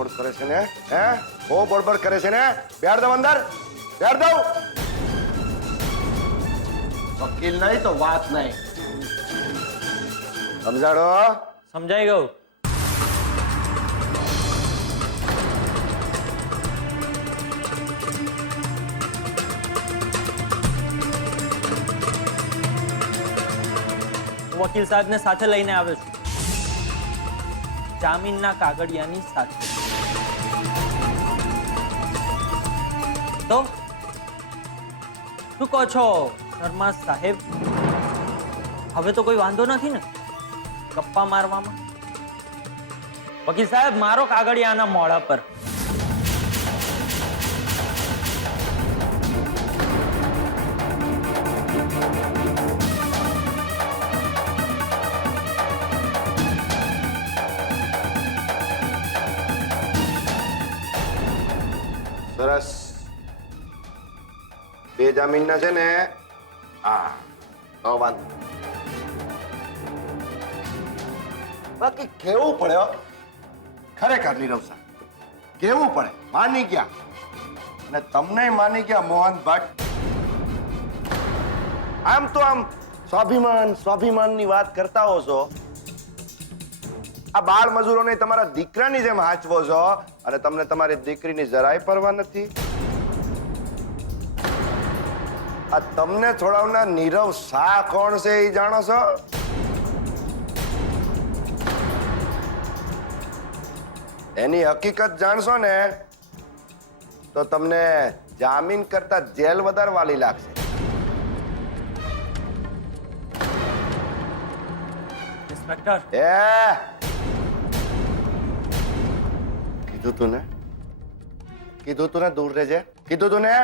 તોડફોડ કરે છે ને? હે બહુ બડબડ કરે છે ને? બેહાડ દઉં અંદર, બેહાડ દઉં. વકીલ નહીં તો વાત નહીં. સમજાડો. સમજાઈ ગયું. વકીલ સાહેબને સાથે લઈને આવ્યો છું, જામીનના કાગળિયાની સાથે. તો શું કહો છો શર્મા સાહેબ? હવે તો કોઈ વાંધો નથી ને ગપ્પા મારવામાં? વકીલ સાહેબ, મારો કાગળિયાના મોઢા પર. સરસ. બે જામીનના છે ને? હા, તો વાંધો. બાકી કેવું પડે હો? ખરેખર નીરવ સાહેબ, કેવું પડે? માની ગયા, અને તમને માની ગયા મોહન ભટ્ટ. આમ તો આમ સ્વાભિમાનની વાત કરતા હો છો. આ બાળ મજૂરોને તમારા દીકરાની જેમ હાચવો છો, અને તમને તમારી દીકરીની જરાય પરવા નથી. આ તમને છોડાવનાર નીરવ શાહ કોણ છે એ જાણો છો? એની હકીકત જાણશો ને તો તમને જામીન કરતા જેલ વધારે વાલી લાગશે. ઇન્સ્પેક્ટર, કીધું તું ને દૂર રહેજે. કીધું તું ને.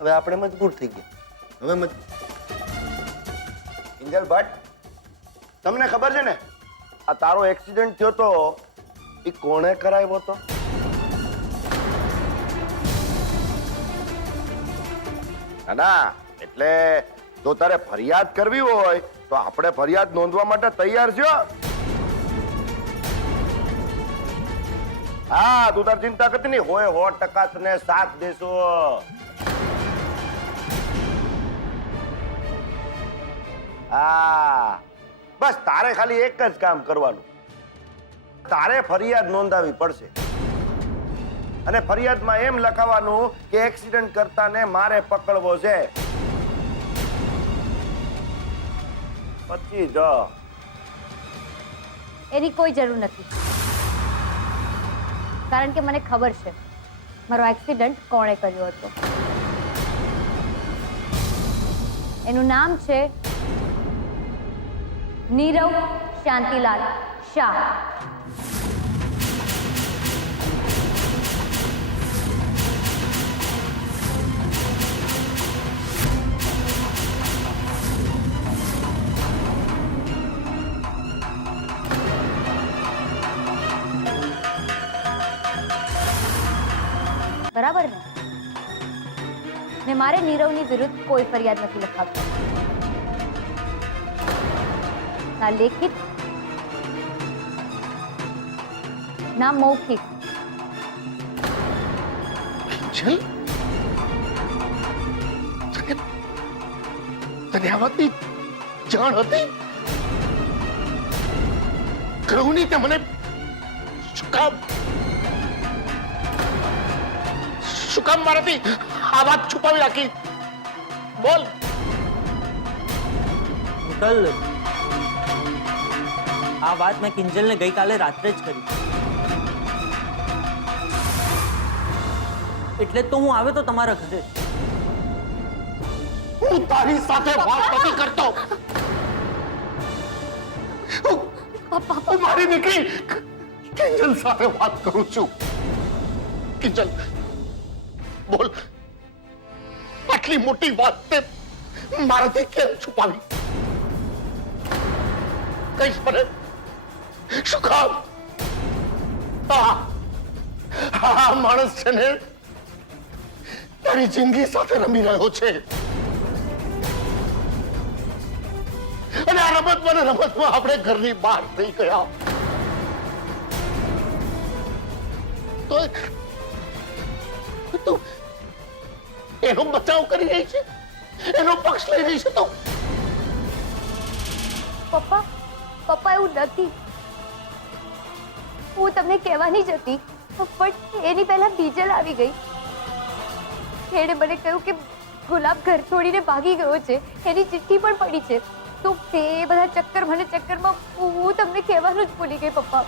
હવે આપણે મજબૂર થઈ ગયા. હવે કિંજલ ભટ્ટ, તમને ખબર છે ને આ તારો એક્સિડન્ટ થયો તો એ કોણે કરાવ્યો હતો? ના, એટલે જો તારે ફરિયાદ કરવી હોય તો આપણે ફરિયાદ નોંધવા માટે તૈયાર છો. હા, તું તાર ચિંતા કરતી નહીં. હોય 100% તને સાથ દેશો. હા, બસ તારે ખાલી એક જ કામ કરવાનું. તારે ફરિયાદ નોંધાવી પડશે, અને ફરિયાદમાં એમ લખાવવાનું કે એક્સિડન્ટ કરતાને મારે પકડવો છે. પછી જો એની કોઈ જરૂર નથી, કારણ કે મને ખબર છે મારો એક્સિડન્ટ કોણે કર્યો હતો. એનું નામ છે નીરવ શાંતિલાલ શાહ. બરાબર ને? ને મારે નીરવની વિરુદ્ધ કોઈ ફરિયાદ નથી લખાવતી. ના લેખિત, ના મૌખિક. તને આ વાતની જાણ હતી? કહું નહીં તે મને શું કામ મારાથી આ વાત છુપાવી રાખી? બોલ. અંકલ, આ વાત મેં કિંજલને ગઈકાલે રાત્રે જ કરી, એટલે તો હું આવ્યો તો તમારા ઘરે. હું તારી સાથે વાત નથી કરતો. હું મારી દીકરી કિંજલ સાથે વાત કરું છું. કિંજલ, બોલ, આટલી મોટી વાત તે મારાથી કેમ છુપાવી? કઈશ મને, શું કામ? આ માણસ છે ને તારી જિંદગી સાથે રમી રહ્યો છે, અને આ રમતમાં આપણે ઘરની બહાર થઈ ગયા. તો તું એનો બચાવ કરી રહી છે, એનો પક્ષ લઈ રહી છે તું. પપ્પા પપ્પા એવું નથી. હું તમને કહેવાની જ હતી, પણ એની પહેલા બીજલ આવી ગઈ. એણે મને કહ્યું કે ગુલાબ ઘર છોડીને ભાગી ગયો છે, એની ચિઠ્ઠી પણ પડી છે. તો તે બધા ચક્કરમાં હું તમને કહેવાનું જ ભૂલી ગઈ પપ્પા.